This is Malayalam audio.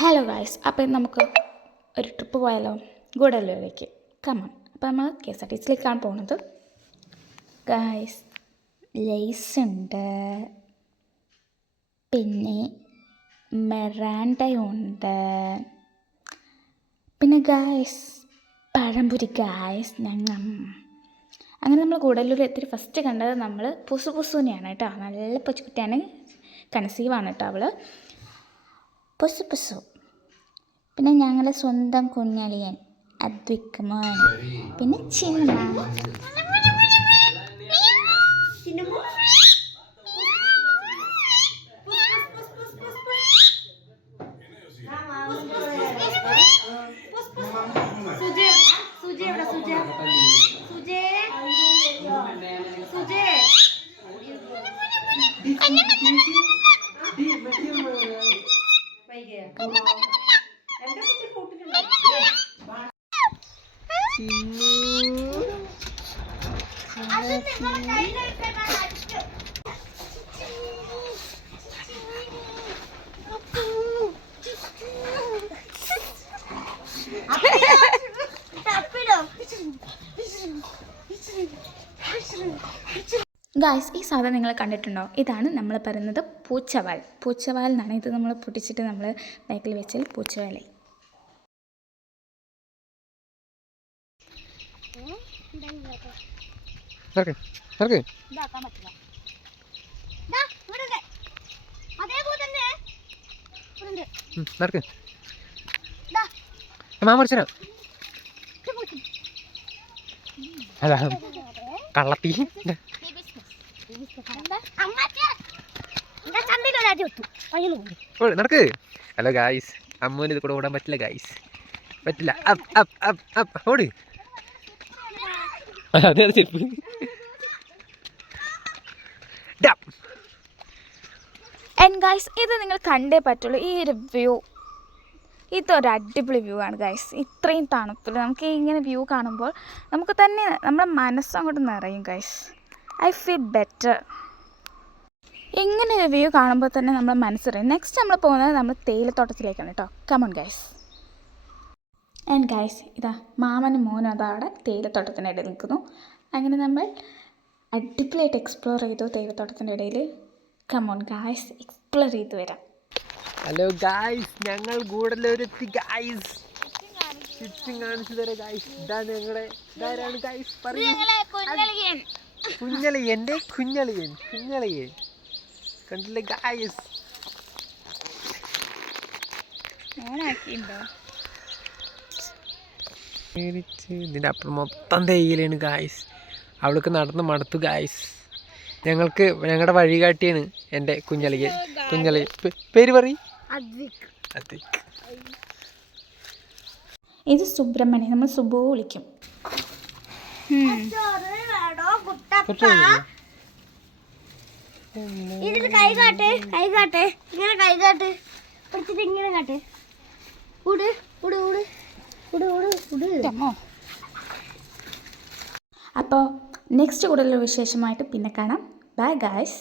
ഹലോ ഗായ്സ്, അപ്പോൾ ഇന്ന് നമുക്ക് ഒരു ട്രിപ്പ് പോയാലോ? ഗൂഡല്ലൂരിലേക്ക്. കമൺ. അപ്പോൾ നമ്മൾ KSRTC പോകുന്നത്. ഗായ്സ്, ലേസ് ഉണ്ട്, പിന്നെ മെറാൻഡയുണ്ട്, പിന്നെ ഗായ്സ് പഴംപൊരി. ഗായ്സ് അങ്ങനെ നമ്മൾ ഗൂഡല്ലൂർ എത്തി ഫസ്റ്റ് കണ്ടത് നമ്മൾ പുസുനെയാണ് കേട്ടോ. നല്ല കൊച്ചുകുട്ടിയാണ്, കൺസീവാണ് കേട്ടോ അവൾ. പുസു. പിന്നെ ഞങ്ങളുടെ സ്വന്തം കുഞ്ഞളിയൻ അദ്വിക് മോൻ, പിന്നെ ചിന്ന. ഗായ്സ്, ഈ സാധനം നിങ്ങൾ കണ്ടിട്ടുണ്ടോ? ഇതാണ് നമ്മൾ പറയുന്നത് പൂച്ചവാൽ എന്നാണ്. ഇത് നമ്മൾ പൊട്ടിച്ചിട്ട് നമ്മൾ ബാക്കിൽ വെച്ചാൽ പൂച്ചവാലായി. കള്ളത്തി നടക്ക്. ഹലോ ഗായ്സ്, അമ്മൂന് ഇത് കൂടെ ഓടാൻ പറ്റില്ല ഗായ്സ്, പറ്റില്ല. ഓട്. അതെ ചെരുപ്പ്. ഗായ്സ്, ഇത് നിങ്ങൾ കണ്ടേ പറ്റുള്ളൂ. ഈ ഒരു വ്യൂ, ഇതൊരു അടിപൊളി വ്യൂ ആണ് ഗായ്സ്. ഇത്രയും തണുപ്പിൽ നമുക്ക് ഇങ്ങനെ വ്യൂ കാണുമ്പോൾ നമുക്ക് തന്നെ നമ്മുടെ മനസ്സങ്ങോട്ട് നിറയും ഗായ്സ്. I feel better. ഇങ്ങനെ ഒരു വ്യൂ കാണുമ്പോൾ തന്നെ നമ്മുടെ മനസ്സറിയും. നെക്സ്റ്റ് നമ്മൾ പോകുന്നത് നമ്മൾ തേയിലത്തോട്ടത്തിലേക്കാണ് കേട്ടോ. Come on guys. ഗായ്സ്, ഇതാ മാമനും മോനും അതവിടെ തേയിലത്തോട്ടത്തിൻ്റെ ഇടയിൽ നിൽക്കുന്നു. അങ്ങനെ നമ്മൾ അടിപൊളിയായിട്ട് എക്സ്പ്ലോർ ചെയ്തു തേയിലത്തോട്ടത്തിൻ്റെ ഇടയിൽ. കമോൺ ഗായ്സ്, എക്സ്പ്ലോർ ചെയ്ത് വരാം. ഹലോ ഗായ്സ്, ഞങ്ങൾ ഗൂഡല്ലൂരെത്തി ഗായ്സ്. ചുറ്റും കാണിച്ചു തരാം ഗായ്സ്. ഇതാ ഞങ്ങളുടെ ഇതാരാണ് ഗായ്സ്? പറയൂ. കുഞ്ഞളിയൻ കണ്ടില്ലേ ഗായ്സ്? ഇതിൻ്റെ അപ്പുറം മൊത്തം തേയിലാണ് ഗായ്സ്. അവൾക്ക് നടന്ന് മടുത്തു ഗായ്സ്. ഞങ്ങളുടെ വഴികാട്ടിയാണ് എൻ്റെ കുഞ്ഞളിയൻ. പേര് പറയും. ഇത് സുബ്രഹ്മണ്യൻ, നമ്മൾ സുബു വിളിക്കും. ഇതിൽ കൈ കാട്ട് ഇങ്ങനെ കൈ കാട്ട് പിടിച്ചിട്ട് ഇങ്ങനെ കാട്ട്. അപ്പോൾ നെക്സ്റ്റ് കൂടുതലുള്ള വിശേഷമായിട്ട് പിന്നെ കാണാം. Bye guys.